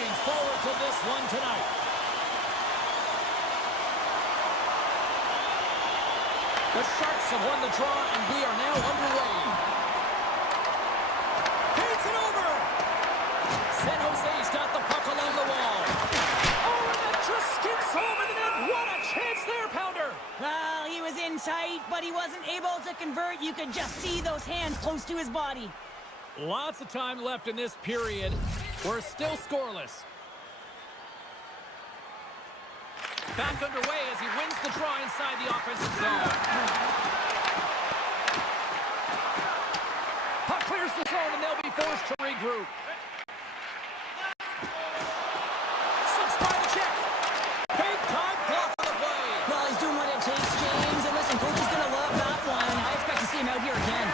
looking forward to this one tonight. The Sharks have won the draw, and we are now underway. Feeds it over. San Jose's got the puck along the wall. Oh, and that just skips over the net. What a chance there, Pounder. Well, he was in tight, but he wasn't able to convert. You could just see those hands close to his body. Lots of time left in this period. We're still scoreless. Back underway as he wins the draw inside the offensive zone. Puck clears the zone and they'll be forced to regroup. Slips by the check. Big time block on the play. Well, he's doing what it takes, James. And listen, coach is going to love that one. I expect to see him out here again.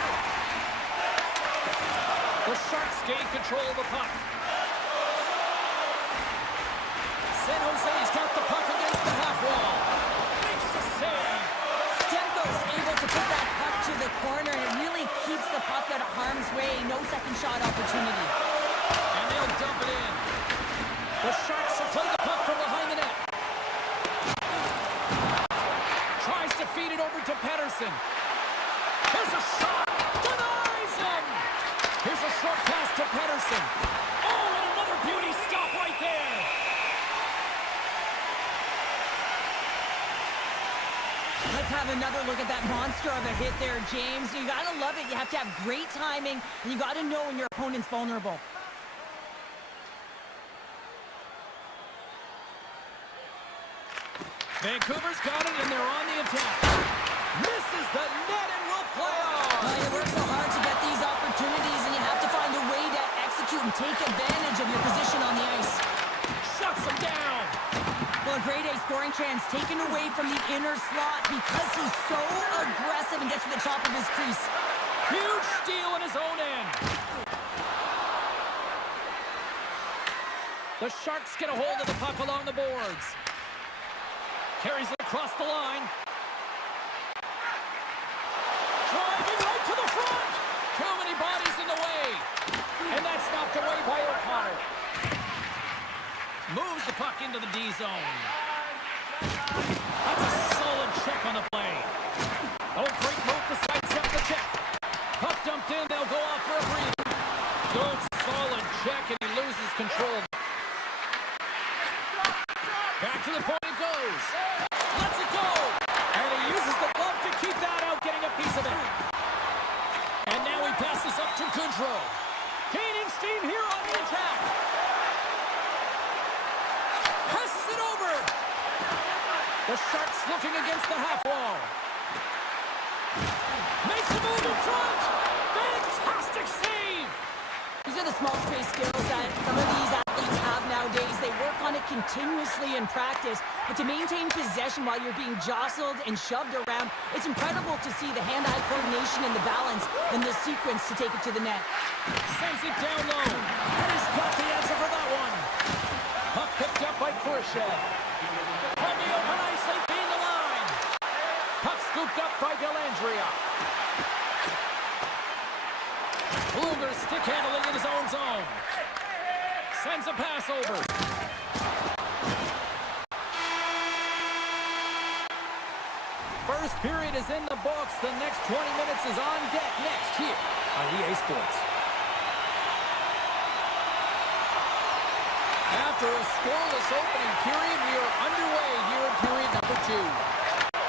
The Sharks gain control of the puck. San Jose's got the puck against the half wall. Makes the save. Demko's able to put that puck to the corner, and it really keeps the puck out of harm's way. No second shot opportunity. And they'll dump it in. The Sharks have played the puck from behind the net. Tries to feed it over to Pettersson. Here's a shot. Denies him. Here's a short pass to Pettersson. Oh, and another beauty stop right there. Let's have another look at that monster of a hit there, James. You got to love it. You have to have great timing, and you got to know when your opponent's vulnerable. Vancouver's got it, and they're on the attack. Misses the net and will play on. Well, you work so hard to get these opportunities, and you have to find a way to execute and take advantage of your position on the ice. Shuts him down. Well, a grade A scoring chance taken away from the inner slot because he's so aggressive and gets to the top of his crease. Huge steal in his own end. The Sharks get a hold of the puck along the boards. Carries it across the line. Driving right to the front. Too many bodies in the way. And that's knocked away by O'Connor. Moves the puck into the D zone. That's a solid check on the play. Oh, great move to sidestep the check. Puck dumped in, they'll go off for a breather. Good, solid check, and he loses control. Back to the point it goes. Lets it go. And he uses the glove to keep that out, getting a piece of it. And now he passes up to Goodrow. Gaining steam here on the attack. Passes it over. The Sharks looking against the half wall. Makes a move in front. Fantastic save. These are the small space skills that some of these athletes have nowadays. They work on it continuously in practice, but to maintain possession while you're being jostled and shoved around, it's incredible to see the hand-eye coordination and the balance in this sequence to take it to the net. Sends it down low. And he's got the answer for that one. Puck picked up by Khrushchev. From the open ice, they gain the line. Puck scooped up by Dellandrea. Luger stick handling in his own zone. Sends a pass over. First period is in the books. The next 20 minutes is on deck next here on EA Sports. After a scoreless opening period, we are underway here in period number 2.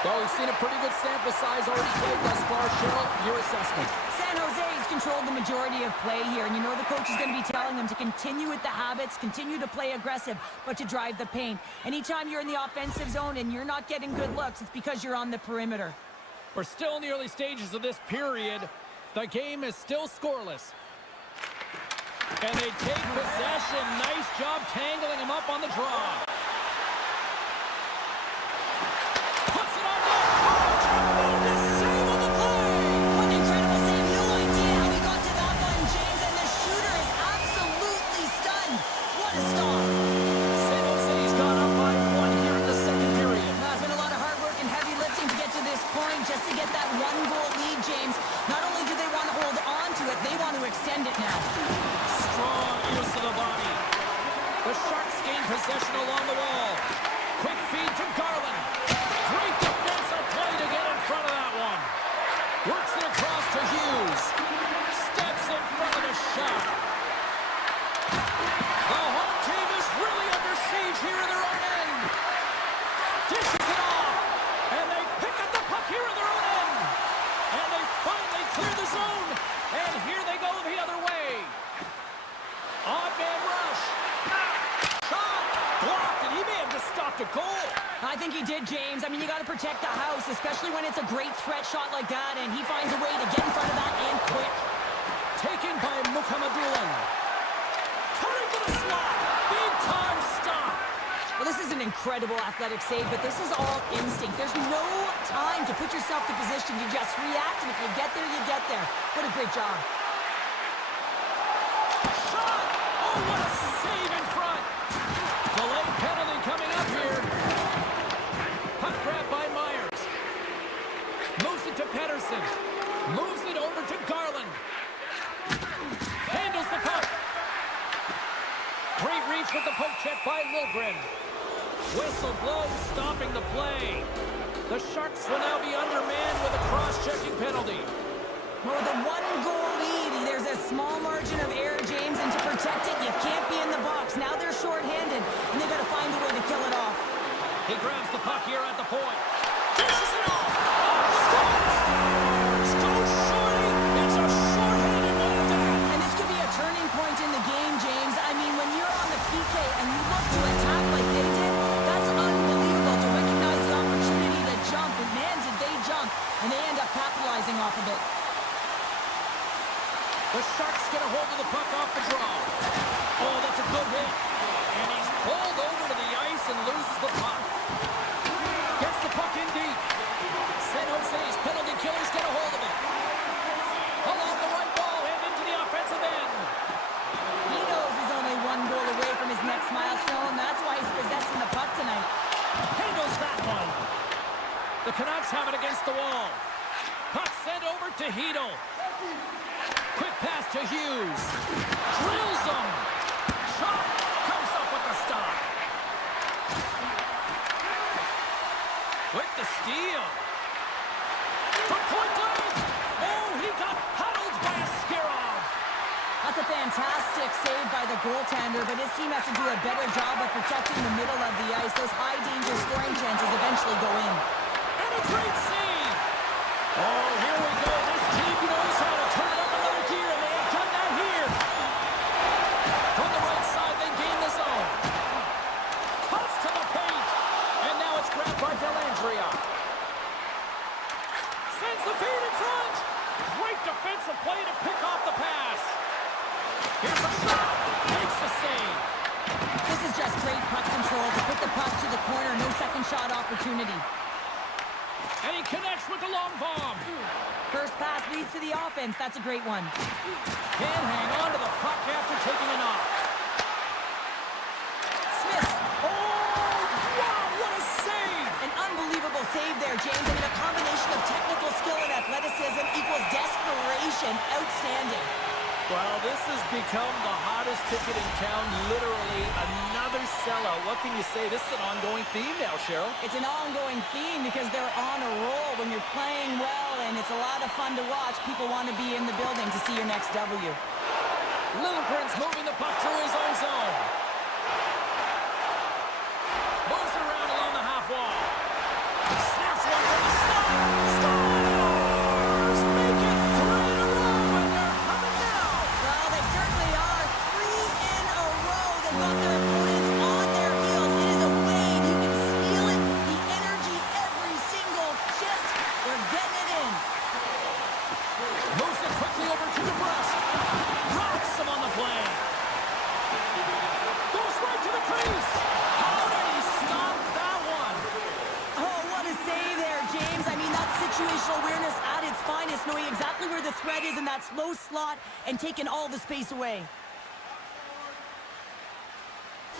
Well, we've seen a pretty good sample size already played thus far. Cheryl, your assessment. San Jose's controlled the majority of play here, and you know the coach is going to be telling them to continue with the habits, continue to play aggressive, but to drive the paint. Anytime you're in the offensive zone and you're not getting good looks, it's because you're on the perimeter. We're still in the early stages of this period. The game is still scoreless. And they take possession. Nice job tangling him up on the draw. Puts it on net. Tremendous save on the play. What an incredible save. No idea how he got to that one, James, and the shooter is absolutely stunned. What a stop. San Jose's gone up by 1 here in the second period. It's been a lot of hard work and heavy lifting to get to this point just to get that 1-goal lead, James. Not only do they want to hold on to it, they want to extend it now. Strong use of the body. The Sharks gain possession along the wall. Quick feed to Garland. Great defensive play to get in front of that one. Works it across to Hughes. Steps in front of the shot. The home team is really under siege here in their own end. Dishes it off. And they pick up the puck here in their own end. And they finally clear the zone. And here they go the other way. Odd man rush. Shot. Blocked. And he may have just stopped a goal. I think he did, James. I mean, you got to protect the house, especially when it's a great threat shot like that, and he finds a way to get in front of that and quick. Taken by Mukhamadullin. Cutting to the slot. Big time stop. Well, this is an incredible athletic save, but this is all instinct. There's no time to put yourself to position. You just react, and if you get there, you get there. What a great job. Shot. Oh, what a save in front. Delayed penalty coming up here. Puck grab by Myers. Moves it to Pettersson. Moves it over to Garland. Handles the puck. Great reach with the poke check by Liljegren. Whistle blows, stopping the play. The Sharks will now be undermanned with a cross-checking penalty. Well, with a one-goal lead, there's a small margin of error, James, and to protect it, you can't be in the box. Now they're shorthanded, and they got to find a way to kill it off. He grabs the puck here at the point. Dishes it off. Scores! Goes shorty. It's a shorthanded goal down. And this could be a turning point in the game, James. I mean, when you're on the PK and you look to attack like they did, that's unbelievable to recognize the opportunity to jump. And man, did they jump. And they end up capitalizing off of it. The Sharks get a hold of the puck off the draw. Oh, that's a good hit. And he's pulled over to the ice and loses the puck. Gets the puck in deep. San Jose's penalty killers get a hold of it. Along the right wall and into the offensive end. He knows he's only one goal away from his next milestone. That's why he's possessing the puck tonight. Handles that one. The Canucks have it against the wall. Puck sent over to Hedl. Quick pass to Hughes. Drills him. Shot. Comes up with the stop. With the steal. From point blank. Oh, he got huddled by a Skirov. That's a fantastic save by the goaltender, but his team has to do a better job of protecting the middle of the ice. Those high-danger scoring chances eventually go in. And a great save. Oh, here we go. This team knows how to turn it up another gear, and they have done that here. From the right side, they gain the zone. Cuts to the paint. And now it's grabbed by Dellandrea. Sends the feed in front. Great defensive play to pick off the pass. Here's a shot. Makes the save. This is just great puck control to put the puck to the corner. No second shot opportunity. And he connects with the long bomb. First pass leads to the offense. That's a great one. Can't hang on to the puck after taking a knock. Smith. Oh, wow, what a save. An unbelievable save there, James. I mean, a combination of technical skill and athleticism equals desperation. Outstanding. Well, this has become the hottest ticket in town, literally another sellout. What can you say? This is an ongoing theme now, Cheryl. It's an ongoing theme because they're on a roll. When you're playing well and it's a lot of fun to watch, people want to be in the building to see your next W. Liljegren's moving the puck through his own zone. Moves it around along the half wall. Snaps one from the slot. Scores! Make it 3 in a row, and they're humming now. Well, they certainly are. 3 in a row. They've got their opponents on their heels. It is a wave. You can feel it. The energy every single shift. They're getting it in. Moves it quickly over to DeBrusque. Rocks him on the play. Goes right to the crease. How did he stop that one? Oh, what a save there, James. I mean, that's situational awareness at its finest, knowing exactly where the threat is in that slow slot and taking all the space away.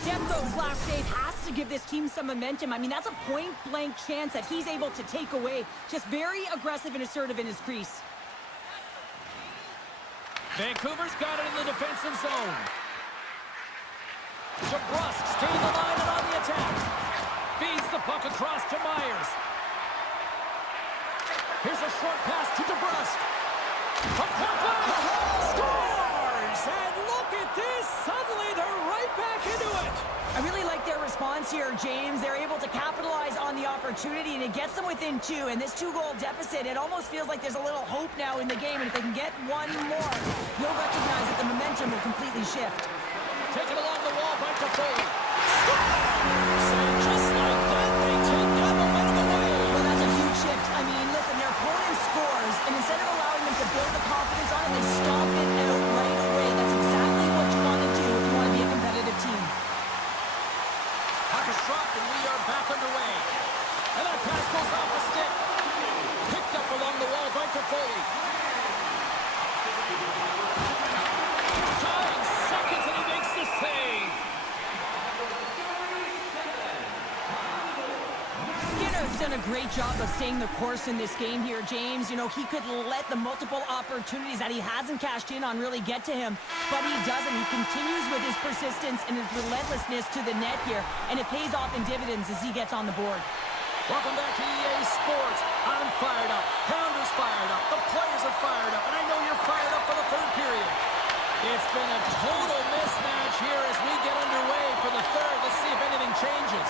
Demko's last save has to give this team some momentum. I mean, that's a point-blank chance that he's able to take away. Just very aggressive and assertive in his crease. Vancouver's got it in the defensive zone. DeBrusque's gained the line and on the attack. Feeds the puck across to Myers. Here's a short pass to DeBrusque. From point blank, scores! And look at this, suddenly they're right back into it. I really like their response here, James. They're able to capitalize on the opportunity, and it gets them within two. And this two-goal deficit, it almost feels like there's a little hope now in the game. And if they can get one more, you'll recognize that the momentum will completely shift. Taken along the wall by Toffoli. Scores! And just like that, they take that momentum away. Well, that's a huge shift. I mean, listen, their opponent scores, and instead of allowing them to build the confidence on it, they stomp it out right away. That's exactly what you want to do if you want to be a competitive team. Puck is dropped, and we are back underway. And that pass goes off the stick. Picked up along the wall by Toffoli. 9 seconds, and he makes the save. Skinner's done a great job of staying the course in this game here, James. You know, he could let the multiple opportunities that he hasn't cashed in on really get to him, but he doesn't. He continues with his persistence and his relentlessness to the net here, and it pays off in dividends as he gets on the board. Welcome back to EA Sports. I'm fired up. Pounder's fired up. The players are fired up, and I know you're fired up for the third period. It's been a total mismatch here as we get underway for the third. Let's see if anything changes.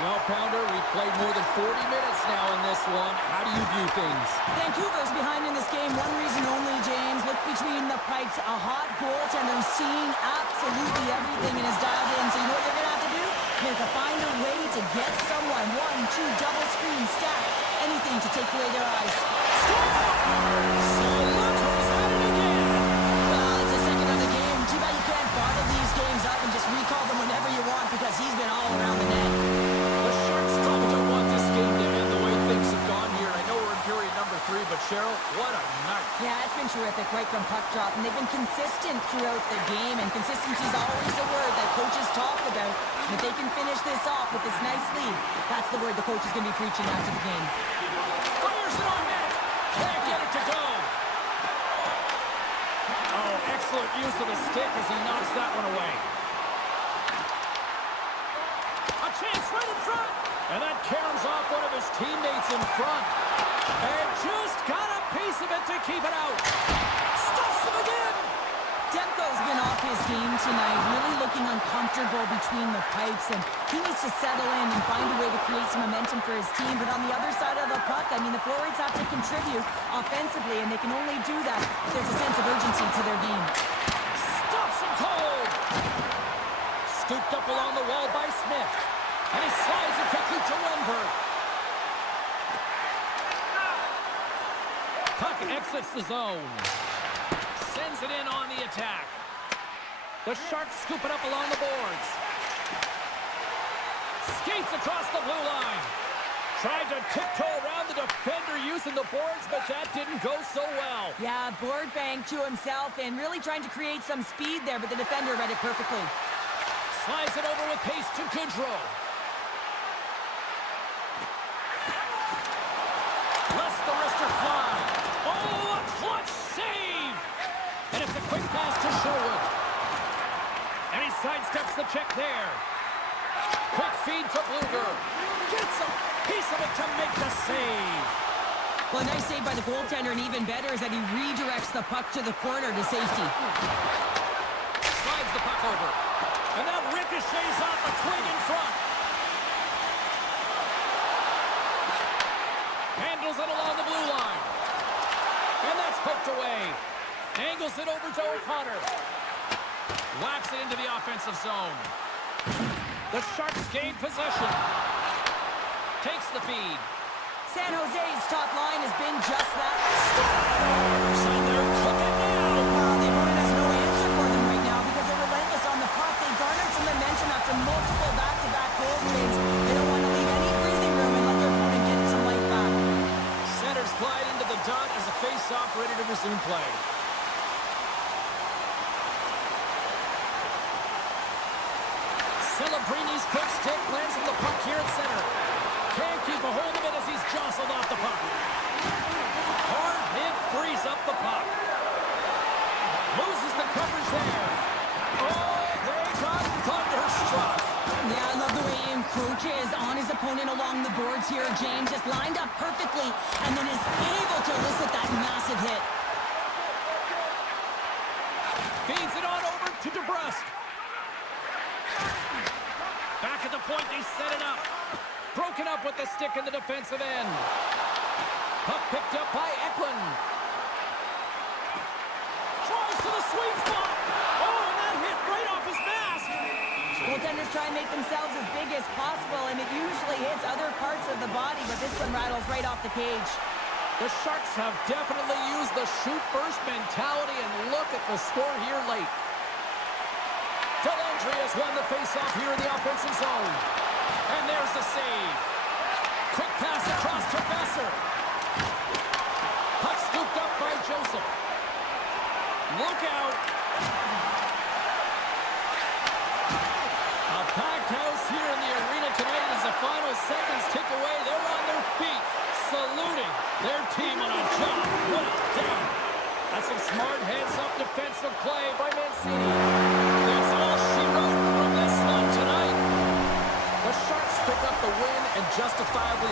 Well, Pounder, we've played more than 40 minutes now in this one. How do you view things? Vancouver's behind in this game. One reason only, James. Look between the pipes. A hot goaltender who's seeing absolutely everything and is dialed in. So you know what you're going to have to do? You have to find a way to get someone. 1, 2, double screen, stack. Anything to take away their eyes. Scores! So look who's at it again. Well, it's the second of the game. Too bad you can't bottle these games up and just recall them whenever you want because he's been all around the net. The Sharks probably don't want this game to end the way things have gone here. I know we're in period number 3, but Cheryl, what a night. Yeah, it's been terrific right from puck drop, and they've been consistent throughout the game, and consistency is always a word that coaches talk about. And if they can finish this off with this nice lead, that's the word the coach is going to be preaching after the game. Fires it on net. Can't get it to go. Oh, excellent use of the stick as he knocks that one away. A chance right in front. And that caroms off one of his teammates in front. And just got a piece of it to keep it out. Stuffs him again. Demko's been off his game tonight, really looking uncomfortable between the pipes, and he needs to settle in and find a way to create some momentum for his team. But on the other side of the puck, I mean, the forwards have to contribute offensively, and they can only do that if there's a sense of urgency to their game. Stuffs him cold. Scooped up along the wall by Smith. And he slides it quickly to Wenberg. Puck exits the zone. Sends it in on the attack. The Sharks scoop it up along the boards. Skates across the blue line. Tried to tiptoe around the defender using the boards, but that didn't go so well. Yeah, board bang to himself and really trying to create some speed there, but the defender read it perfectly. Slides it over with pace to Goodrow. Lets the wrister fly. Oh, a clutch save! And it's a quick pass to Sherwood. And he sidesteps the check there. Quick feed to Bluger. Gets a piece of it to make the save. Well, a nice save by the goaltender, and even better is that he redirects the puck to the corner to safety. Slides the puck over. And that ricochets off a twig in front. Handles it along the blue line. And that's poked away. Angles it over to O'Connor. Whacks it into the offensive zone. The Sharks gain possession. Takes the feed. San Jose's top line has been just that. Scores! And they're cooking now. The opponent has no answer for them right now because they're relentless on the puck. They garnered some momentum after multiple back-to-back goal trades. They don't want to leave any breathing room and let their opponent get some life back. Centers glide into the dot as a face-off ready to resume play. Celebrini's quick stick lands on the puck here at center. Can't keep a hold of it as he's jostled off the puck. Hard hit frees up the puck. Loses the coverage there. Oh, they got thunder encroaches on his opponent along the boards here. James just lined up perfectly and then is able to elicit that massive hit. Feeds it on over to DeBrusque. Back at the point, they set it up. Broken up with the stick in the defensive end. Puck picked up by Eklund. Tries to the sweet spot. Oh, and that hit right off his mask. Goaltenders try and make themselves as big as possible, and it usually hits other parts of the body, but this one rattles right off the cage. The Sharks have definitely used the shoot-first mentality, and look at the score here late. Dellandry has won the face-off here in the offensive zone. And there's the save. Quick pass across to Besser. Puck scooped up by Joseph. Look out. A packed house here in the arena tonight as the final seconds tick away. They're on their feet, saluting their team on a job well done. That's some smart heads-up defensive play by Mancini. That's all she wrote from this one tonight. The Sharks pick up the win and justifiably...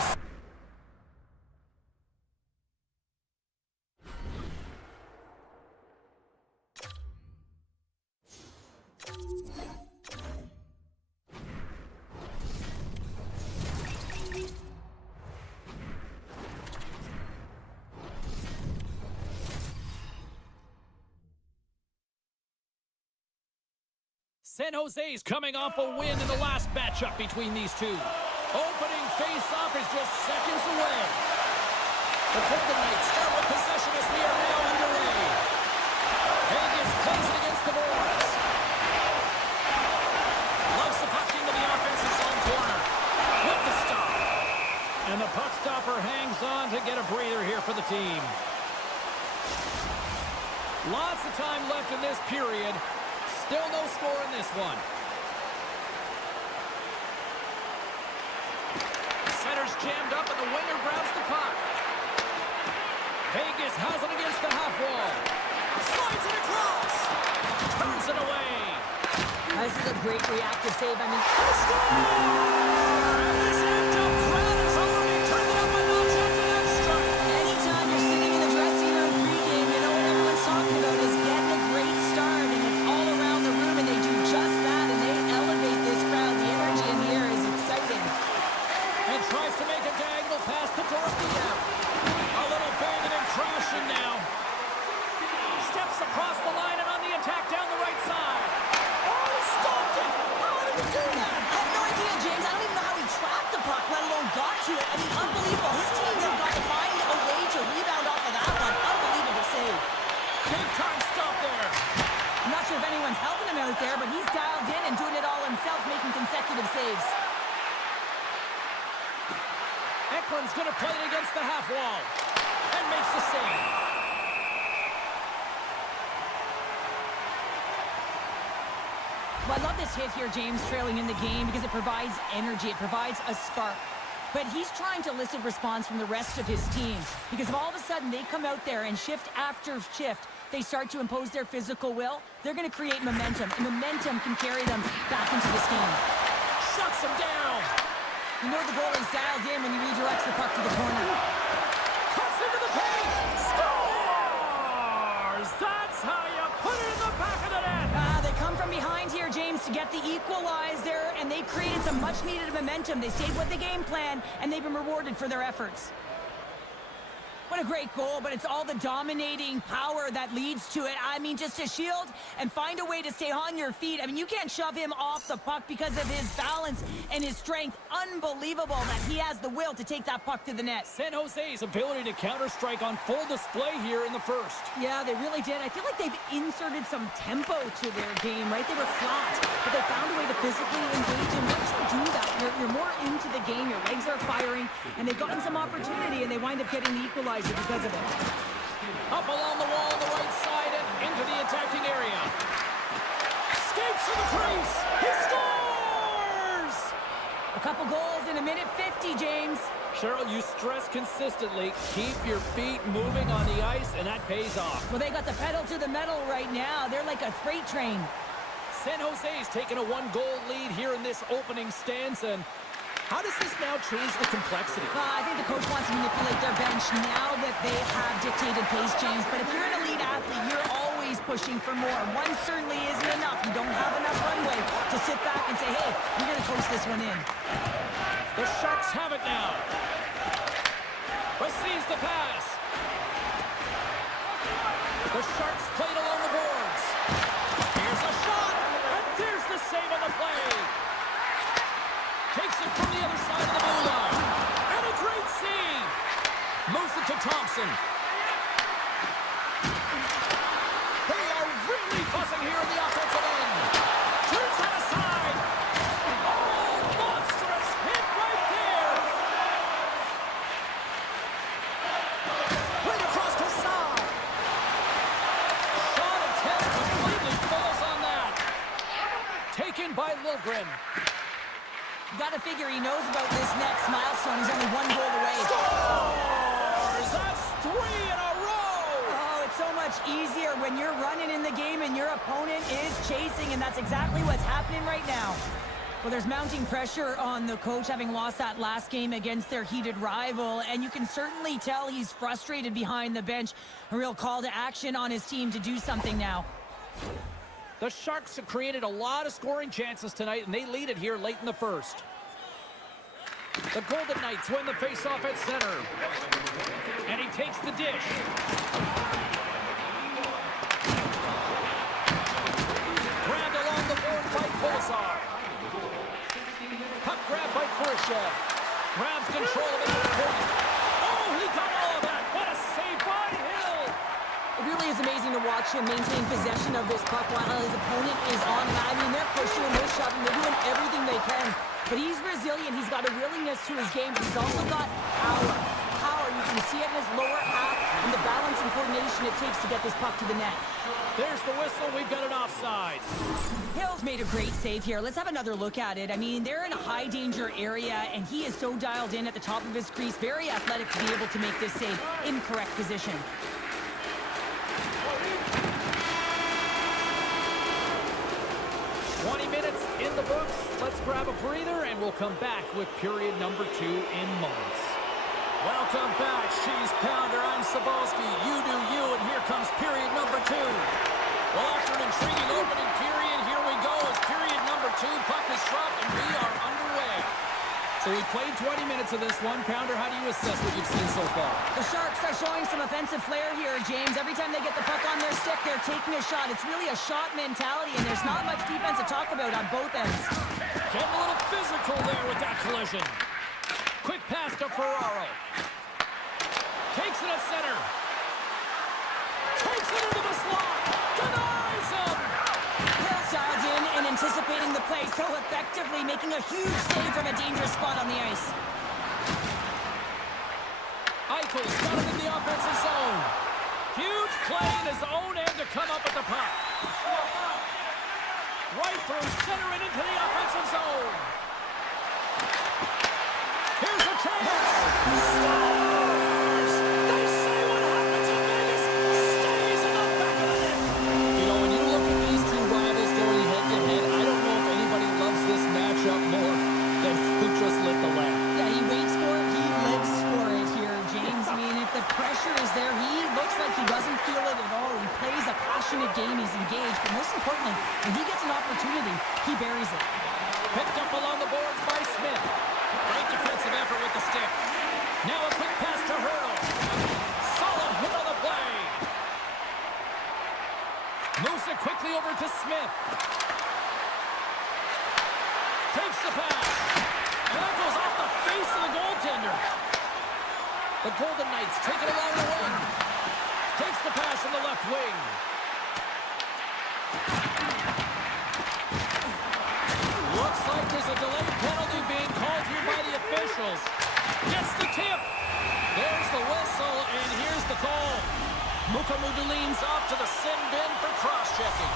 San Jose's coming off a win in the last matchup between these two. Opening face-off is just seconds away. The Golden Knights start with possession as we are now underway. Vegas plays it against the boards. Loves the puck into the offensive zone corner. With the stop. And the puck stopper hangs on to get a breather here for the team. Lots of time left in this period. Still no score in this one. Center's jammed up and the winger grabs the puck. Vegas has it against the half wall. Slides it across. Turns it away. This is a great reactive save. I mean, This amped-up crowd has already turned it up a notch after that strike. anytime you're sitting in the dressing room pregame, you know what everyone's talking about is getting a great start, and it's all around the room, and they do just that, and they elevate this crowd. The energy in here is exciting. And tries to make a diagonal pass to Dorothea. A little banging and crashing now. Steps across the line and on the attack down the right side. Oh, he stopped it! How did he do that? I have no idea, James. I don't even know how he tracked the puck, let alone got to it. I mean, unbelievable. His teams have got to find a way to rebound off of that one. Unbelievable save. Big time stop there. I'm not sure if anyone's helping him out there, but he's dialed in and doing it all himself, making consecutive saves. Eklund's going to play it against the half wall. And makes the save. Well, I love this hit here, James, trailing in the game because it provides energy. It provides a spark. But he's trying to elicit response from the rest of his team because if all of a sudden they come out there and shift after shift, they start to impose their physical will, they're going to create momentum, and momentum can carry them back into this game. Shuts him down. You know the goalie's dialed in when he redirects the puck to the corner. Cuts into the paint. Scores! That's how you put it in the back of the net. They come from behind here, James, to get the equalizer, and they created some much-needed momentum. They stayed with the game plan, and they've been rewarded for their efforts. What a great goal, but it's all the dominating power that leads to it. I mean, just to shield and find a way to stay on your feet. I mean, you can't shove him off the puck because of his balance and his strength. Unbelievable that he has the will to take that puck to the net. San Jose's ability to counter-strike on full display here in the first. Yeah, they really did. I feel like they've inserted some tempo to their game, right? They were flat, but they found a way to physically engage. And once you do that, you're more into the game. Your legs are firing, and they've gotten some opportunity, and they wind up getting the equalizer because of it. Up along the wall on the right side and into the attacking area. Skates to the crease. He scores! A couple goals in a minute 50, James. Cheryl, you stress consistently, keep your feet moving on the ice, and that pays off. Well, they got the pedal to the metal right now. They're like a freight train. San Jose's taken a one-goal lead here in this opening stanza, and How does this now change the complexity? I think the coach wants to manipulate their bench now that they have dictated pace, James. But if you're an elite athlete, you're always pushing for more. One certainly isn't enough. You don't have enough runway to sit back and say, hey, we're going to coast this one in. The Sharks have it now. Receives the pass. The Sharks played along the boards. Here's a shot, and there's the save on the play. Takes it from the other side of the blue line. And a great save. Moves it to Thompson. They are really buzzing here in the offensive end. Turns that aside. Oh, monstrous hit right there. Right across to Saar. Shot attempt completely falls on that. Taken by Liljegren. You got to figure he knows about this next milestone. He's only one goal away. Scores! That's 3 in a row! Oh, it's so much easier when you're running in the game and your opponent is chasing, and that's exactly what's happening right now. Well, there's mounting pressure on the coach having lost that last game against their heated rival, and you can certainly tell he's frustrated behind the bench. A real call to action on his team to do something now. The Sharks have created a lot of scoring chances tonight, and they lead it here late in the first. The Golden Knights win the faceoff at center. And he takes the dish. Grabbed along the board by Kolesar. Puck grabbed by Khrushchev. Grabs control of it. Oh, he got all of that. What a save by Hill. It really is amazing to watch him maintain possession of this puck while his opponent is on. And I mean, they're pushing, they're shoving, they're doing everything they can. But he's resilient. He's got a willingness to his game, but he's also got power. Power, you can see it in his lower half and the balance and coordination it takes to get this puck to the net. There's the whistle. We've got an offside. Hill's made a great save here. Let's have another look at it. I mean, they're in a high-danger area, and he is so dialed in at the top of his crease. Very athletic to be able to make this save in correct position. 20 minutes in the books. Let's grab a breather, and we'll come back with period number 2 in moments. Welcome back, Cheese Pounder. I'm Sabalski. You do you, and here comes period number 2. Well, after an intriguing opening period, here we go as period number 2. Puck is dropped, and we are underway. So we played 20 minutes of this one. Pounder, how do you assess what you've seen so far? The Sharks are showing some offensive flair here, James. Every time they get the puck on their stick, they're taking a shot. It's really a shot mentality, and there's not much defense to talk about on both ends. Getting a little physical there with that collision. Quick pass to Ferraro. Takes it at center. Takes it into the slot. Denies him. Hill's dialed in and anticipating the play so effectively, making a huge save from a dangerous spot on the ice. Eichel's got him in the offensive zone. Huge play in his own end to come up with the puck. Right through center and into the offensive zone. Here's a chance. Scores! They say what happens in Vegas stays in the back of the net. You know, when you look at these two rivals going head-to-head, I don't know if anybody loves this matchup more than who just lit the lamp. Yeah, he waits for it. He lives for it here, James. I mean, if the pressure is there, he looks like he doesn't feel it at all. He plays a passionate game. He's engaged. But most importantly, when he gets an opportunity, he buries it. Picked up along the boards by Smith. Great defensive effort with the stick. Now a quick pass to Hurdle. Solid hit on the play. Moves it quickly over to Smith. Takes the pass. And that goes off the face of the goaltender. The Golden Knights take it along the wing. Takes the pass in the left wing. Looks like there's a delayed penalty being called here by the officials. Gets the tip. There's the whistle, and here's the call. Mukamudulin's off to the sin bin for cross-checking.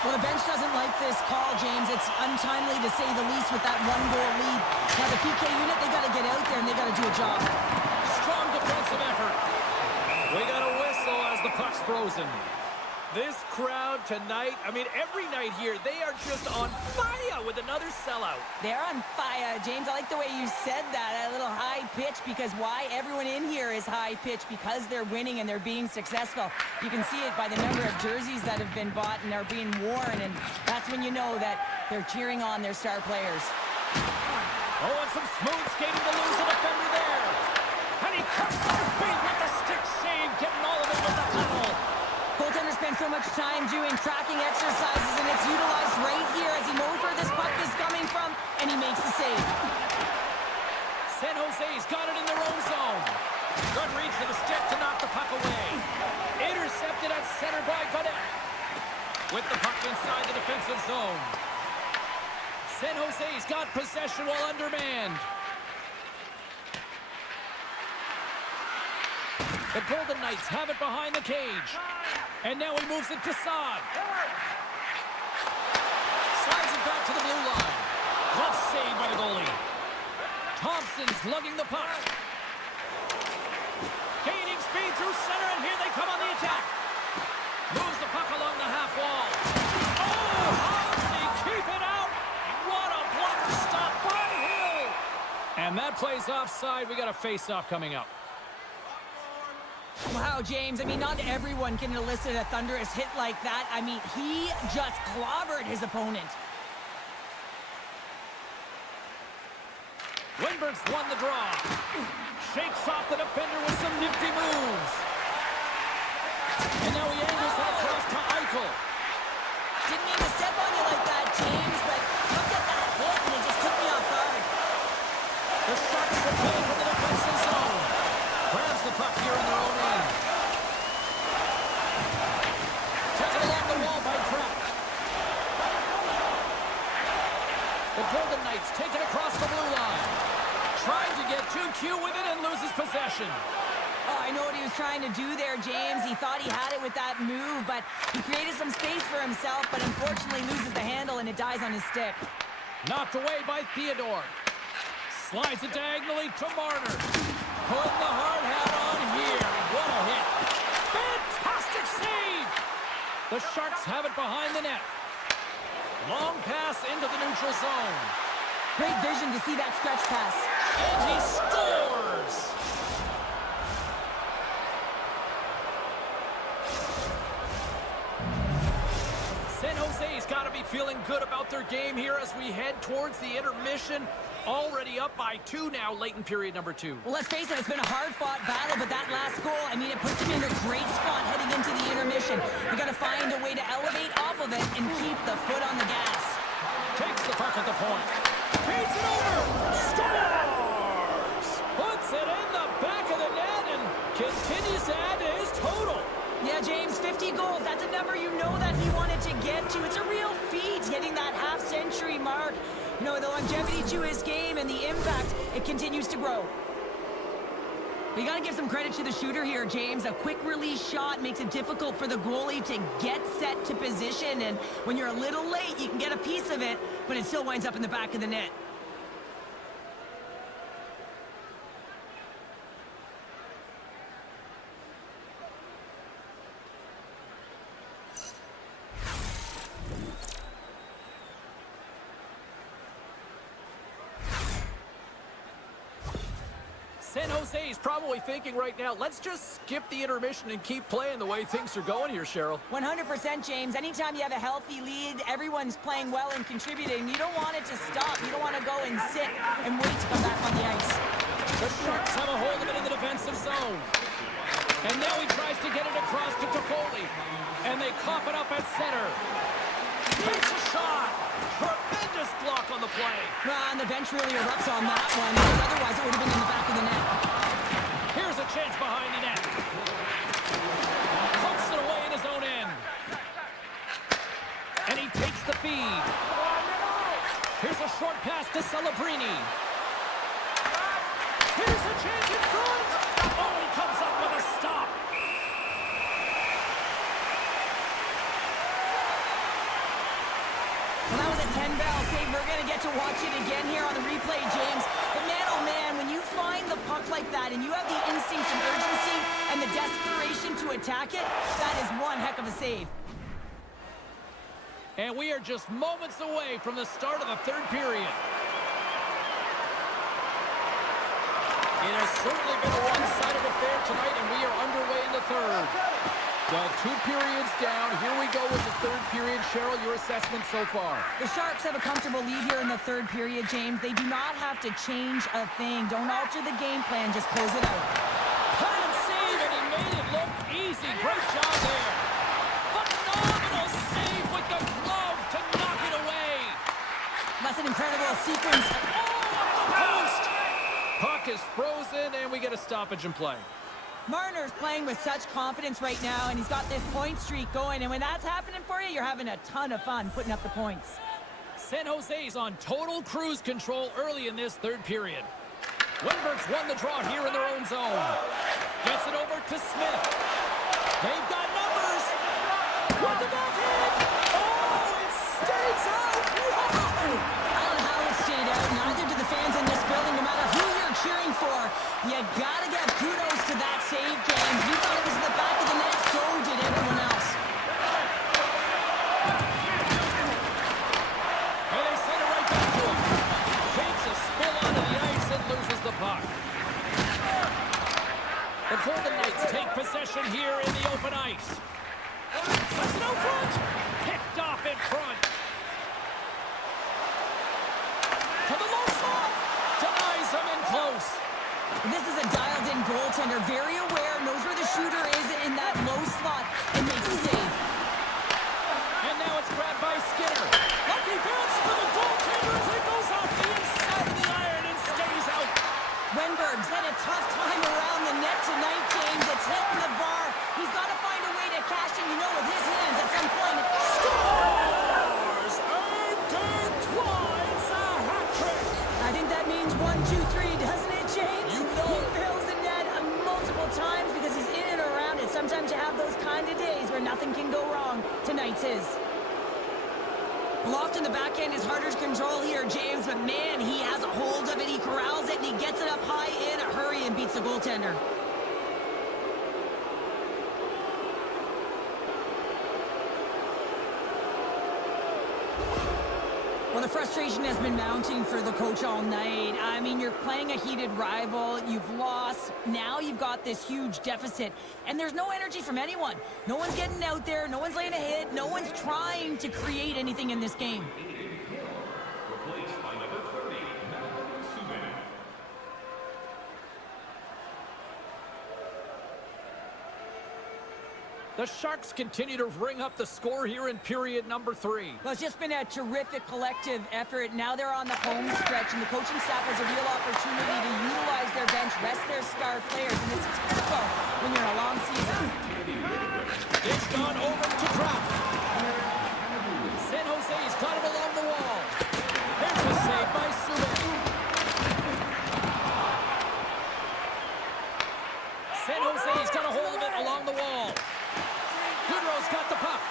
Well, the bench doesn't like this call, James. It's untimely to say the least with that one-goal lead. Now, the PK unit, they got to get out there, and they got to do a job. Strong defensive effort. We got a whistle as the puck's frozen. This crowd tonight, I mean, every night here, they are just on fire with another sellout. They're on fire, James. I like the way you said that, a little high pitch, because why? Everyone in here is high pitch because they're winning and they're being successful. You can see it by the number of jerseys that have been bought and are being worn, and that's when you know that they're cheering on their star players. Oh, and some smooth skating to lose a defender there. And he cuts off big with the stick save, getting all of it with the paddle. Goaltender spends so much time doing tracking exercises, and it's utilized right here as he knows where this puck is coming from, and he makes the save. San Jose's got it in their own zone. Good reach to the stick to knock the puck away. Intercepted at center by Canucks. With the puck inside the defensive zone. San Jose's got possession while undermanned. The Golden Knights have it behind the cage. And now he moves it to Saad. Slides it back to the blue line. Glove saved by the goalie. Thompson's lugging the puck. Gaining speed through center, and here they come on the attack. Moves the puck along the half wall. Oh, how did he keep it out? What a blocker stop by Hill. And that plays offside. We got a face-off coming up. Wow, James, I mean, not everyone can elicit a thunderous hit like that. I mean, he just clobbered his opponent. Lindbergh's won the draw. Shakes off the defender with some nifty moves. And now he angles it across to Eichel. Didn't mean to step on you like that, James, but look at that hit, and it just took me off guard. The Sharks are playing from the defensive zone. Grabs the puck here in their own end. Taken along the wall by Kraft. The Golden Knights take it across the blue line. Trying to get too cute with it and loses possession. Oh, I know what he was trying to do there, James. He thought he had it with that move, but he created some space for himself, but unfortunately loses the handle and it dies on his stick. Knocked away by Theodore. Slides it diagonally to Marner. Putting the hard hat on here. What a hit. Fantastic save. The Sharks have it behind the net. Long pass into the neutral zone. Great vision to see that stretch pass. And he scores. San Jose's got to be feeling good about their game here as we head towards the intermission. Already up by 2 now, late in period number 2. Well, let's face it, it's been a hard-fought battle, but that last goal, I mean, it puts him in a great spot heading into the intermission. You got to find a way to elevate off of it and keep the foot on the gas. Takes the puck at the point. Feeds it over. Scores! Puts it in the back of the net and continues to add to his total. Yeah, James, 50 goals. That's a number you know that he wanted to get to. It's a real feat, hitting that half-century mark. You know, the longevity to his game and the impact, it continues to grow. But you got to give some credit to the shooter here, James. A quick release shot makes it difficult for the goalie to get set to position. And when you're a little late, you can get a piece of it, but it still winds up in the back of the net. San Jose's probably thinking right now, let's just skip the intermission and keep playing the way things are going here, Cheryl. 100%, James. Anytime you have a healthy lead, everyone's playing well and contributing. You don't want it to stop. You don't want to go and sit and wait to come back on the ice. The Sharks have a hold of it in the defensive zone. And now he tries to get it across to Toffoli. And they cough it up at center. Takes a shot. Tremendous block on the play. Well, and the bench really erupts on that one, because otherwise it would have been in the back of the net. Here's a chance behind the net. Pumps it away in his own end. And he takes the feed. Here's a short pass to Celebrini. Here's a chance in front. Oh, he comes up with a stop. Well, that was a 10-bell save. We're going to get to watch it again here on the replay, James. But man, oh man, when you find the puck like that and you have the instinct and urgency and the desperation to attack it, that is one heck of a save. And we are just moments away from the start of the third period. It has certainly been a one-sided affair tonight, and we are underway in the third. Well, 2 periods down. Here we go with the third period. Cheryl, your assessment so far? The Sharks have a comfortable lead here in the third period, James. They do not have to change a thing. Don't alter the game plan. Just close it out. Hand save, and he made it look easy. Great job there. Phenomenal save with the glove to knock it away. That's an incredible sequence. Post! Puck is frozen, and we get a stoppage in play. Marner's playing with such confidence right now, and he's got this point streak going. And when that's happening for you, you're having a ton of fun putting up the points. San Jose's on total cruise control early in this third period. Wenberg's won the draw here in their own zone. Gets it over to Smith. They've got numbers. What the backhand? Oh, it stays out. Wow! I don't know how it stayed out. Neither do the fans in this building, no matter who you're cheering for. You gotta give kudos to that save, James. You thought it was in the back of the net, so did everyone else. And they send it right back to him. Takes a spill onto the ice and loses the puck. The Golden Knights take possession here in the open ice. Puts it out front. Picked off in front. To the low slot. Denies him in close. This is a dialed-in goaltender, very aware, knows where the shooter is in that low slot, and makes the save. And now it's grabbed by Skinner. Lucky bounce for the goaltender as it goes off the inside of the iron and stays out. Wenberg's had a tough time around the net tonight, James. It's hitting the bar. He's got to find a way to cash in, with his hands at some point. Scores! Earned twice a hat trick. I think that means 1, 2, 3, doesn't it, James? You know he it. fills the net multiple times because he's in and around it. Sometimes you have those kind of days where nothing can go wrong. Tonight's his. Loft in the backhand is harder to control here, James, but man, he has a hold of it. He corrals it, and he gets it up high in a hurry and beats the goaltender. Well, the frustration has been mounting for the coach all night. I mean, you're playing a heated rival. You've lost. Now you've got this huge deficit. And there's no energy from anyone. No one's getting out there. No one's laying a hit. No one's trying to create anything in this game. Replaced by number 30, Mammoth. The Sharks continue to ring up the score here in period number 3. Well, it's just been a terrific collective effort. Now they're on the home stretch, and the coaching staff has a real opportunity to utilize their bench, rest their star players, and this is critical when you're in a long season. It's gone over to Kraft. San Jose's got it along the wall. There's a save by Subban. San Jose's got a hold of it along the wall. Goodrow's got the puck.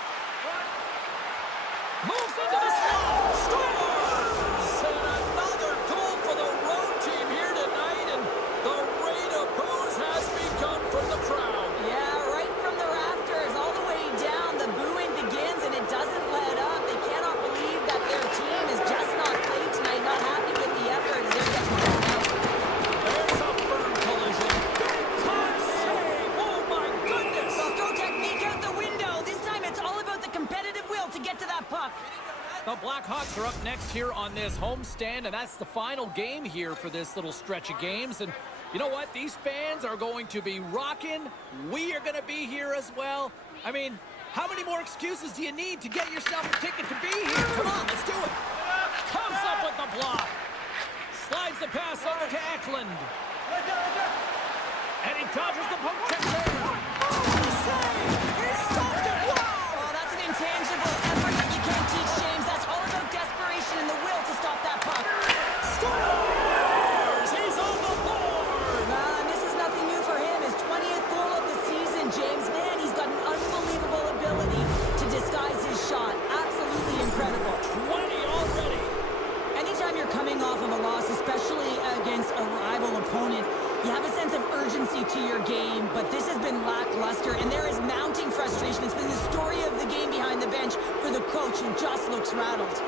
Moves into the slot. Scores! And another goal for the road team here tonight. And the rain of boos has begun from the crowd. Yeah, right from the rafters all the way down. The booing begins, and it doesn't let up. They cannot believe that their team is just not played tonight, not happy with the effort as they're getting blown out. There's a firm collision. Big time save. Oh, my goodness. Well, throw technique out the window. This time it's all about the competitive will to get to that puck. The Blackhawks are up next here on this homestand, and that's the final game here for this little stretch of games. And you know what? These fans are going to be rocking. We are going to be here as well. I mean, how many more excuses do you need to get yourself a ticket to be here? Come on, let's do it. Comes up with the block. Slides the pass over to Eklund. And he dodges the poke check there. Oh, the save! He stopped it! Wow! Oh, that's an intangible effort that you can't teach, James. That's all about desperation and the will to stop that puck. Scores! He's on the board! And this is nothing new for him. His 20th goal of the season, James. Man, he's got an unbelievable ability to disguise his shot. Absolutely incredible. 20 already. the bench for the coach who just looks rattled.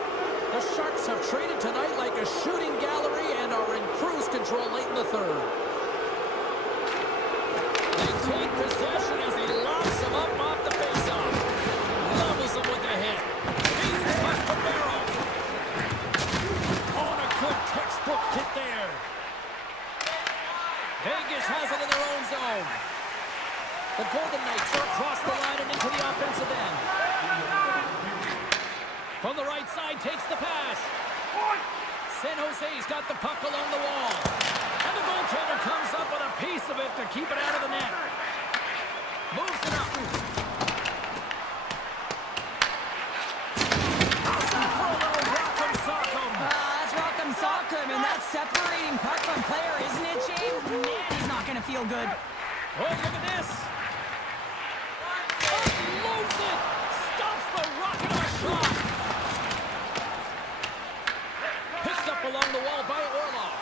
The Sharks have traded tonight like a shooting gallery and are in cruise control late in the third. They take possession as he locks him up off the faceoff. Levels him with the hit. He's the puck to Barrow. On a good textbook hit there. Vegas has it in their own zone. The Golden Knights are across the line and into the offensive end. From the right side, takes the pass. San Jose's got the puck along the wall. And the goaltender comes up with a piece of it to keep it out of the net. Moves it up. Awesome for a little rock'em sock'em. That's rock'em sock'em, and that's separating puck from player, isn't it, James? Man, he's not going to feel good. Oh, look at this. Unloads it. Stops the rocket on a shot. Picked up along the wall by Orlov.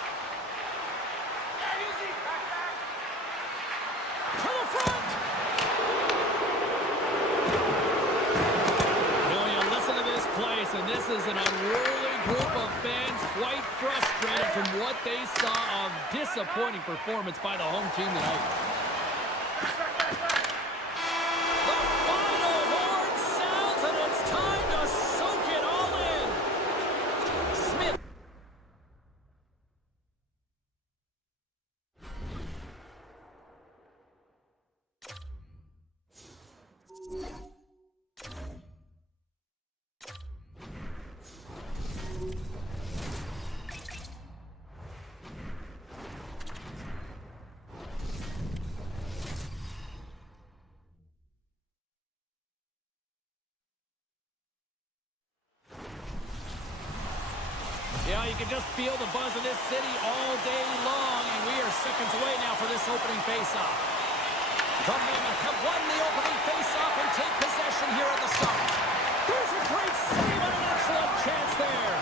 To the front. You listen to this place, and this is an unruly group of fans quite frustrated from what they saw of disappointing performance by the home team tonight. The final horn sounds, and it's time to soak it all in. Smith. Yeah, you can just feel the buzz of this city all day long, and we are seconds away now for this opening faceoff. The Mammoth have won the opening faceoff and take possession here at the start. There's a great save and an excellent chance there.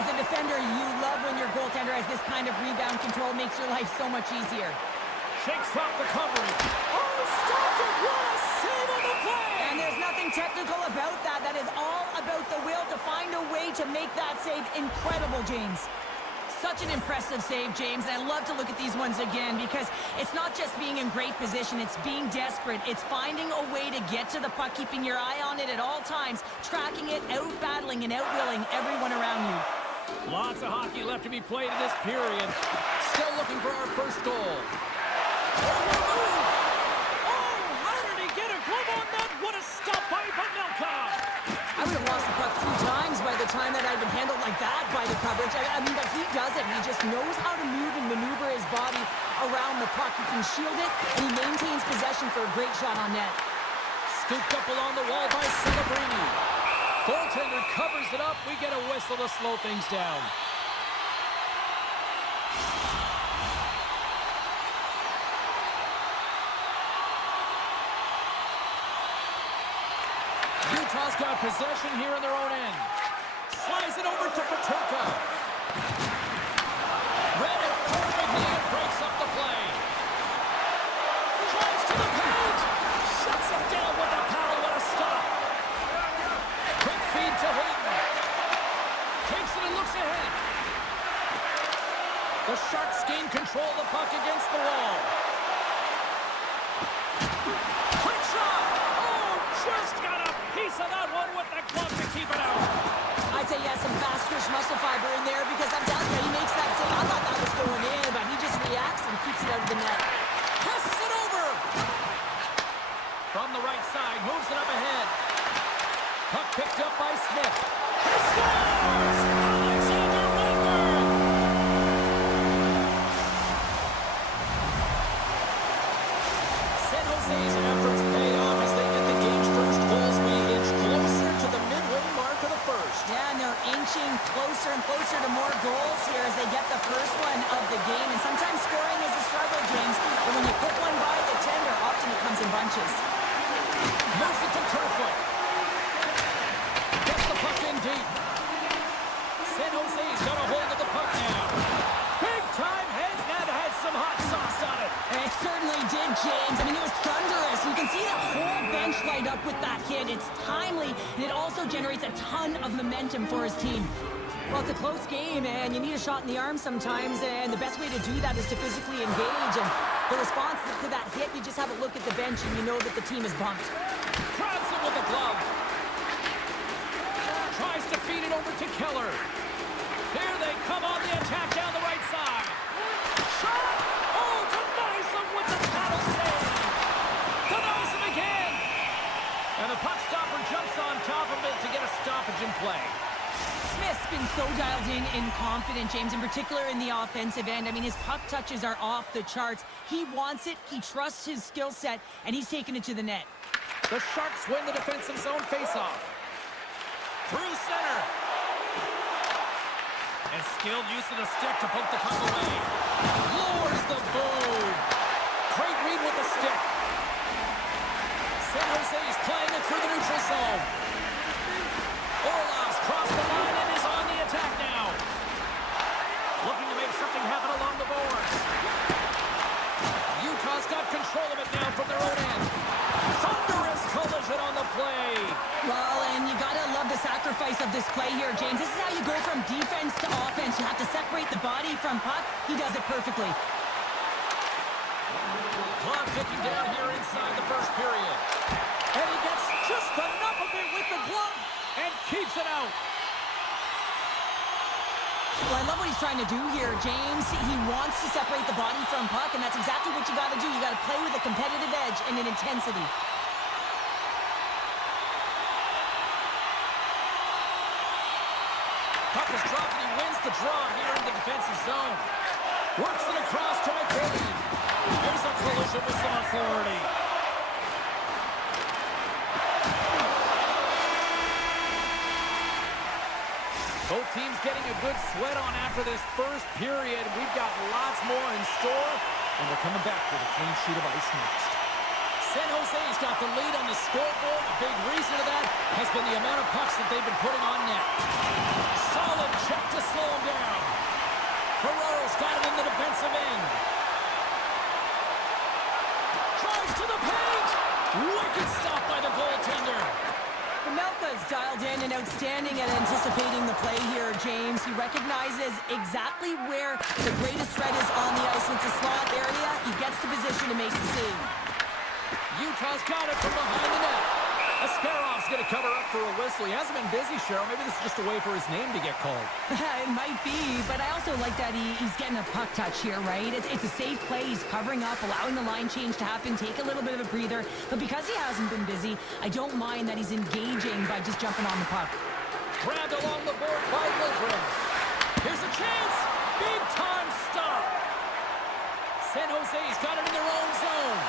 As a defender, you love when your goaltender has this kind of rebound control. Makes your life so much easier. Shakes off the covering. Oh, stopped it! What a save on the play! And there's nothing technical about that. That is all about the will to find a way to make that save incredible, James. Such an impressive save, James. And I love to look at these ones again because it's not just being in great position. It's being desperate. It's finding a way to get to the puck, keeping your eye on it at all times, tracking it, out-battling and out-willing everyone around you. Lots of hockey left to be played in this period. Still looking for our first goal. Oh, how did he get a glove on that? What a stop by Vanelka! I would have lost the puck 3 times by the time that I'd been handled like that by the coverage. I mean, but he does it. He just knows how to move and maneuver his body around the puck. He can shield it, and he maintains possession for a great shot on net. Scooped up along the wall by Celebrini. Goaltender covers it up. We get a whistle to slow things down. Utah's got possession here in their own end. Slides it over to Paterka. Read it perfectly and breaks up the play. Drives to the paint. Shuts it down with the paddle. What a stop. Quick feed to Hayden. Takes it and looks ahead. The Sharks gain control of the puck against the wall. Quick shot. Oh, just got a piece of that one with the glove to keep it out. I'd say he has some fast twitch muscle fiber in there because I'm telling you, he makes that save. I thought that was going in, but he just reacts and keeps it out of the net. Passes it over. From the right side, moves it up ahead. Puck picked up by Smith. He scores! Alexander Weinberg! San Jose's efforts pay off as they get the game's first goals. We inch closer to the midway mark of the first. Yeah, and they're inching closer and closer to more goals here as they get the first one of the game. And sometimes scoring is a struggle, James. But when you put one by the tender, often it comes in bunches. Moves it to Kerfoot. Gets the puck in deep. San Jose's got a hold of the puck now. Big time hit. That had some hot sauce on it. And it certainly did, James. I mean, it was thunderous. You can see the whole bench light up with that hit. It's timely, and it also generates a ton of momentum for his team. Well, it's a close game, and you need a shot in the arm sometimes, and the best way to do that is to physically engage. And the response to that hit, you just have a look at the bench, and you know that the team is bumped. Grabs it with the glove. Tries to feed it over to Keller. Here they come on the attack down the right side. Shot! Oh, denies him with the paddle save. Denies him again. And the puck stopper jumps on top of it to get a stoppage in play. Smith's been so dialed in and confident, James, in particular in the offensive end. I mean, his puck touches are off the charts. He wants it, he trusts his skill set, and he's taking it to the net. The Sharks win the defensive zone faceoff. Through center. And skilled use of the stick to poke the puck away. Lowers the boom. Great read with the stick. San Jose's playing it through the neutral zone. Orlov's crossed the line and is on the attack now. Looking to make something happen along the boards. Utah's got control of it now from their own end. Thunderous collision on the play. Well, and you gotta love the sacrifice of this play here, James. This is how you go from defense to offense. You have to separate the body from puck. He does it perfectly. Clock ticking down here inside the first period. And he gets just enough of it with the glove and keeps it out. Well, I love what he's trying to do here, James. He wants to separate the body from puck, and that's exactly what you got to do. You got to play with a competitive edge and an intensity. Puck is dropped and he wins the draw here in the defensive zone. Works it across to McCabe. There's a collision with some authority. Both teams getting a good sweat on after this first period. We've got lots more in store, and we're coming back with a clean sheet of ice next. San Jose's got the lead on the scoreboard. A big reason of that has been the amount of pucks that they've been putting on net. Solid check to slow him down. Ferraro's got it in the defensive end. Drives to the paint. Wicked stop by the goaltender. Melka's dialed in and outstanding at anticipating the play here, James. He recognizes exactly where the greatest threat is on the ice. It's a slot area. He gets to position and makes the save. Utah's got it from behind the net. Ascarov's going to cover up for a whistle. He hasn't been busy, Cheryl. Maybe this is just a way for his name to get called. It might be, but I also like that he's getting a puck touch here, right? It's a safe play. He's covering up, allowing the line change to happen, take a little bit of a breather. But because he hasn't been busy, I don't mind that he's engaging by just jumping on the puck. Grabbed along the board by Wilgren. Here's a chance. Big time stop. San Jose's got it in their own zone.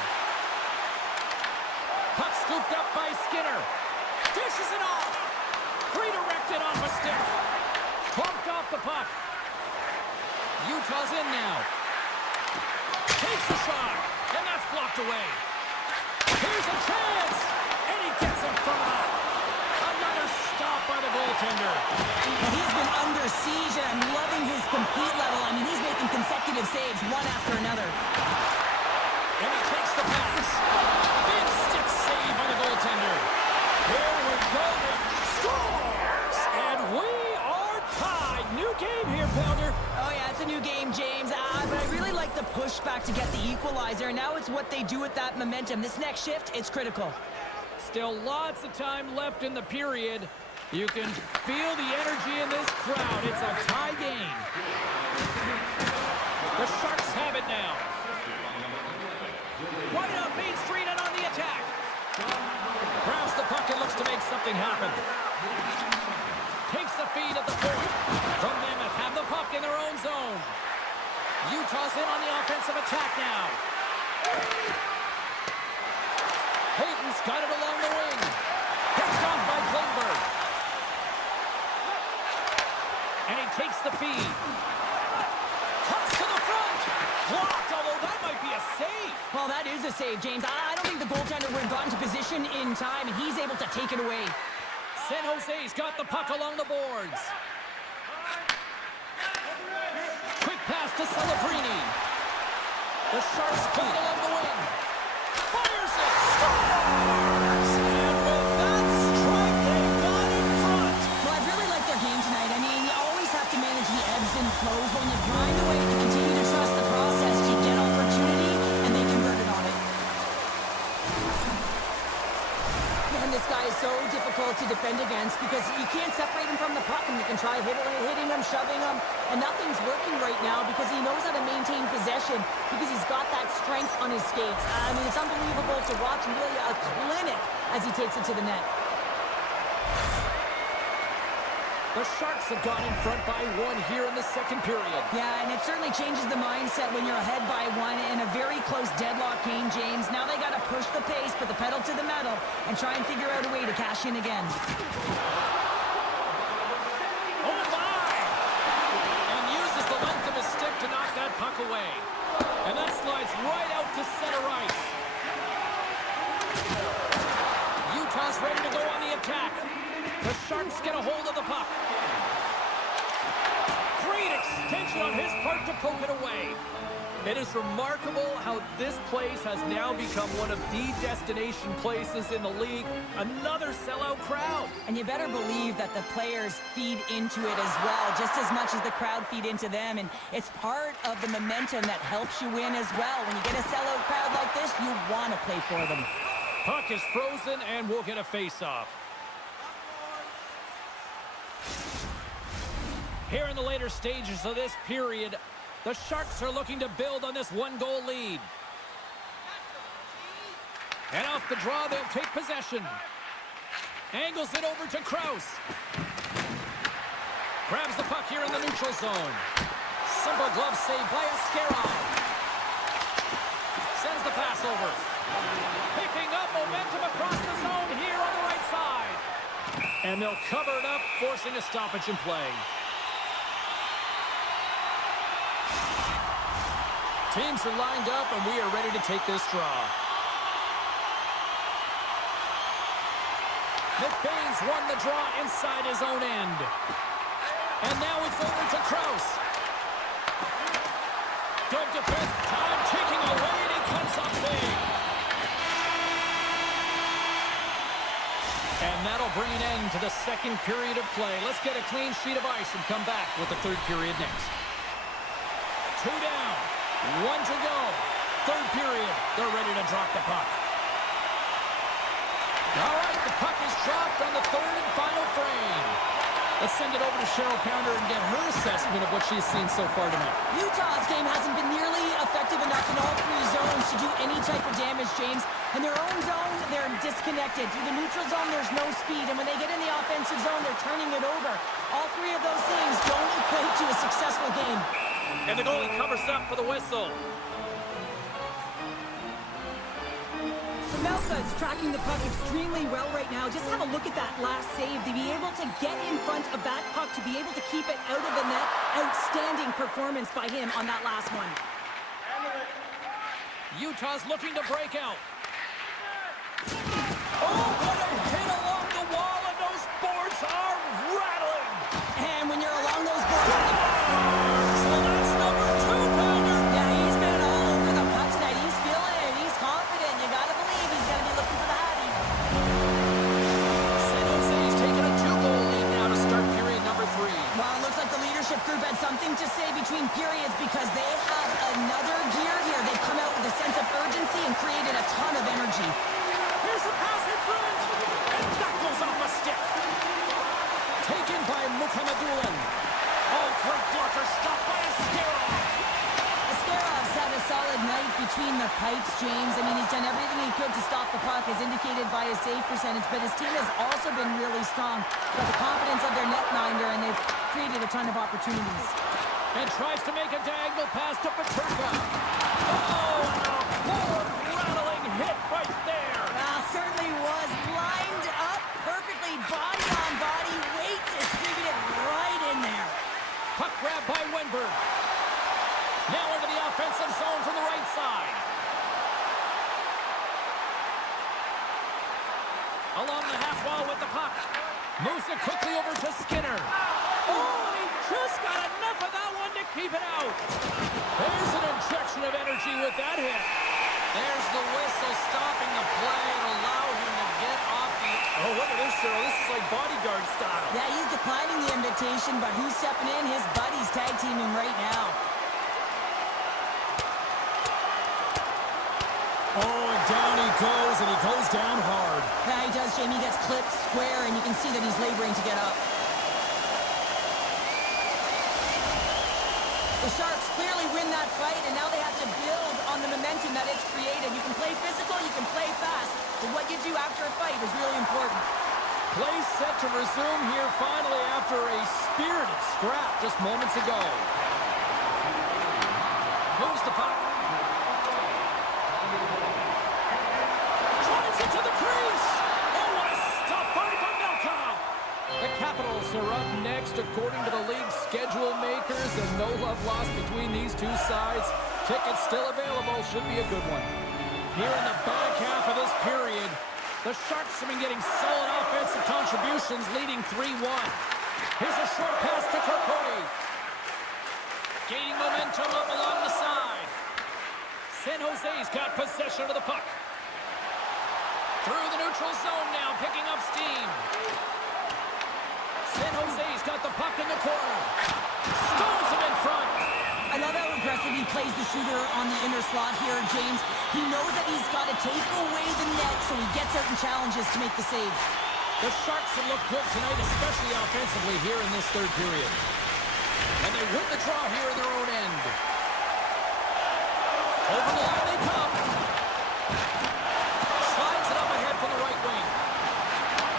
Puck scooped up by Skinner. Dishes it off. Redirected off a stick. Bumped off the puck. Utah's in now. Takes a shot. And that's blocked away. Here's a chance. And he gets in front of it. Another stop by the goaltender. Well, he's been under siege, and I'm loving his compete level. I mean, he's making consecutive saves, one after another. And he takes the pass. Big stick save by the goaltender. Here we go. Scores! And we are tied. New game here, Pounder. Oh, yeah, it's a new game, James. But I really like the pushback to get the equalizer. Now it's what they do with that momentum. This next shift, it's critical. Still lots of time left in the period. You can feel the energy in this crowd. It's a tie game. The Sharks have it now. Right up Main Street and on the attack. Grabs the puck and looks to make something happen. Takes the feed at the point. The Mammoth have the puck in their own zone. Utah's in on the offensive attack now. Hayden's got it along the wing. Picked off by Klingberg. And he takes the feed. Cuts to the front. Blocked, although that might be a save. Well, that is a save, James. I don't think the goaltender would have gotten to position in time, and he's able to take it away. San Jose's got the puck along the boards. Quick pass to Celebrini. The Sharks play it along the wing. Fires it. Scores! And with that strike, they got in front. Well, I really like their game tonight. I mean, you always have to manage the ebbs and flows. But when you grind away to continue to trust the process, you get opportunity, and they converted on it. Man, this guy is so difficult to defend against because you can't separate him from the puck, and you can try hitting him, shoving him, and nothing's working right now because he knows how to maintain possession because he's got that strength on his skates. I mean, it's unbelievable to watch, and really a clinic as he takes it to the net. The Sharks have gone in front by 1 here in the second period. Yeah, and it certainly changes the mindset when you're ahead by 1 in a very close deadlock game, James. Now they got to push the pace, put the pedal to the metal, and try and figure out a way to cash in again. Oh, my! And uses the length of his stick to knock that puck away. And that slides right out to center ice. Utah's ready to go on the attack. The Sharks get a hold of the puck. Great extension on his part to poke it away. It is remarkable how this place has now become one of the destination places in the league. Another sellout crowd. And you better believe that the players feed into it as well, just as much as the crowd feed into them. And it's part of the momentum that helps you win as well. When you get a sellout crowd like this, you want to play for them. Puck is frozen, and we'll get a face-off. Here in the later stages of this period, the Sharks are looking to build on this 1-goal lead. And off the draw, they'll take possession. Angles it over to Krause. Grabs the puck here in the neutral zone. Simple glove save by Askarov. Sends the pass over. Picking up momentum across the zone here on the right side. And they'll cover it up, forcing a stoppage in play. Teams are lined up, and we are ready to take this draw. McBain's won the draw inside his own end. And now it's over to Krause. Good defense. Time ticking away, and he comes up big. And that'll bring an end to the second period of play. Let's get a clean sheet of ice and come back with the third period next. 2 down. 1 to go. Third period. They're ready to drop the puck. All right, the puck is dropped on the third and final frame. Let's send it over to Cheryl Pounder and get her assessment of what she's seen so far tonight. Utah's game hasn't been nearly effective enough in all 3 zones to do any type of damage, James. In their own zone, they're disconnected. Through the neutral zone, there's no speed. And when they get in the offensive zone, they're turning it over. All 3 of those things don't equate to a successful game. And the goalie covers up for the whistle. Mammoth's tracking the puck extremely well right now. Just have a look at that last save. To be able to get in front of that puck, to be able to keep it out of the net. Outstanding performance by him on that last one. Utah's looking to break out. Oh, what a hit along the wall, and those boards are rattling. And when you're along those boards... So that's number 2, Pounder. Yeah, he's been all over the puck tonight. He's feeling it. He's confident. You gotta believe he's gonna be looking for the hattie. San Jose's taking a 2-goal lead now to start period number 3. Well, it looks like the leadership group had something to say between periods because they have another gear here. They've come out with a sense of urgency and created a ton of energy. Here's a pass in front, and that goes off a stick. Taken by Mukhamadullin. Oh, great blocker stopped by Askarov. Askarov's had a solid night between the pipes, James. I mean, he's done everything he could to stop the puck, as indicated by his save percentage, but his team has also been really strong. Got the confidence of their netminder, and they've created a ton of opportunities. And tries to make a diagonal pass to Peterka. Oh, and a board-rattling hit right there. Certainly was lined up perfectly, body on body, weight distributed right in there. Puck grab by Wenberg. Now into the offensive zone from the right side. Along the half wall with the puck. Moves it quickly over to Skinner. Oh, and he just got enough of that one to keep it out. There's an injection of energy with that hit. There's the whistle stopping the play and allow him to get off the... Oh, look at this, Cheryl. This is like bodyguard style. Yeah, he's declining the invitation, but who's stepping in? His buddies tag teaming right now. Oh, and down he goes, and he goes down hard. Yeah, he does, Jamie. He gets clipped square, and you can see that he's laboring to get up. The Sharks clearly win that fight, and now they have to build on the momentum that it's created. You can play physical, you can play fast, but what you do after a fight is really important. Play set to resume here finally after a spirited scrap just moments ago. Moves the puck. Drives it to the crease. Oh, what a stop by from Milkov. The Capitals are up next according to the league's schedule makers, and no love lost between these two sides. Tickets still available. Should be a good one. Here in the back half of this period, the Sharks have been getting solid offensive contributions, leading 3-1. Here's a short pass to Kirkconnell. Gaining momentum up along the side. San Jose's got possession of the puck. Through the neutral zone now, picking up steam. San Jose's got the puck in the corner. Stones him in front. I love how aggressive he plays the shooter on the inner slot here, James. He knows that he's got to take away the net, so he gets out and challenges to make the save. The Sharks have looked good tonight, especially offensively here in this third period. And they win the draw here in their own end. Over the line they come. Slides it up ahead from the right wing.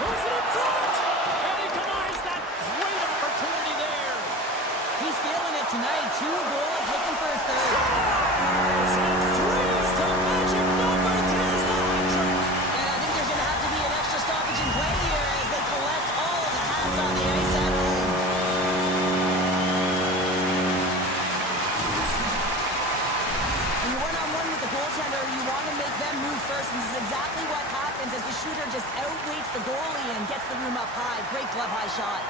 Moves it in front. And he denies that great opportunity there. He's feeling it tonight. 2 goals, looking for his third. Scores and threes. The magic number. There's the hat trick. And I think there's going to have to be an extra stoppage in play here as they collect all of the hats on the ice at home. When you're one-on-one with the goaltender, you want to make them move first. And this is exactly what happens as the shooter just outweights the goalie and gets the room up high. Great glove-high shot.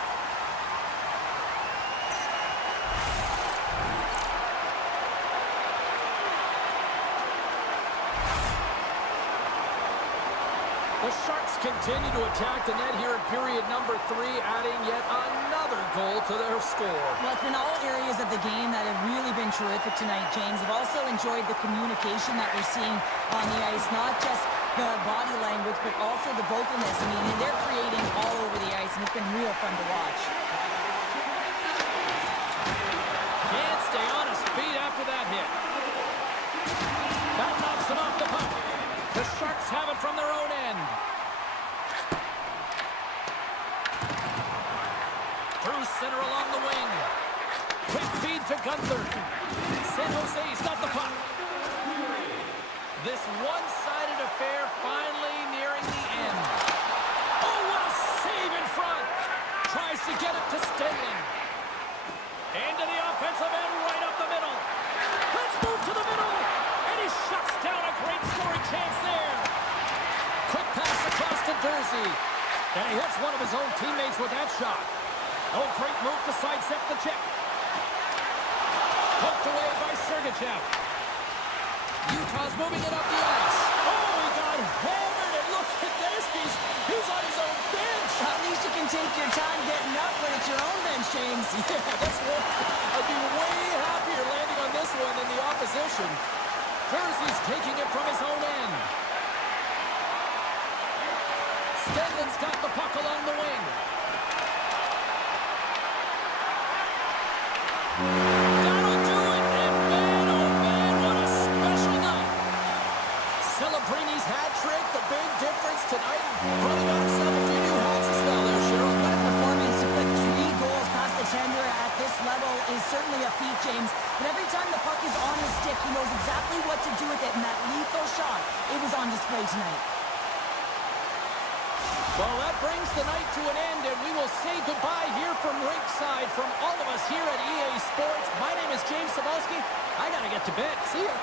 The Sharks continue to attack the net here in period number 3, adding yet another goal to their score. Well, it's been all areas of the game that have really been terrific tonight, James. I've also enjoyed the communication that we're seeing on the ice, not just the body language, but also the vocalness. I mean, they're creating all over the ice, and it's been real fun to watch. Can't stay on his feet after that hit. That knocks him off the puck. The Sharks have it from their own end. Through center along the wing. Quick feed to Gunther. San Jose's got the puck. This one-sided affair finally nearing the end. Oh, what a save in front. Tries to get it to Stenlin. Into the offensive end, right up the middle. Let's move to the middle. And he shuts down a great scoring chance there. Quick pass across to Dursey. And he hits one of his own teammates with that shot. Oh, great move to sidestep the check. Poked away by Sergachev. Utah's moving it up the ice. Oh, he got hammered, and look at this. He's on his own bench. At least you can take your time getting up when it's your own bench, James. Yeah, that's one. I'd be way happier landing on this one than the opposition. Dursey's taking it from his own end. Stenlin's got the puck along the wing. That'll do it, and man, oh man, what a special night. Celebrini's hat trick, the big difference tonight. Probably got himself a few new hats as well there, Cheryl. What a performance to put 3 goals past the tender at this level is certainly a feat, James. But every time the puck is on his stick, he knows exactly what to do with it, and that lethal shot, it was on display tonight. Well, that brings the night to an end, and we will say goodbye here from Rinkside from all of us here at EA Sports. My name is James Cebulski. I got to get to bed. See ya.